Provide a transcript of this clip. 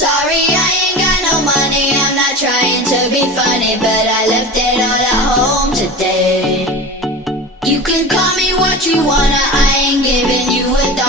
Sorry, I ain't got no money, I'm not trying to be funny, but I left it all at home today. You can call me what you wanna, I ain't giving you a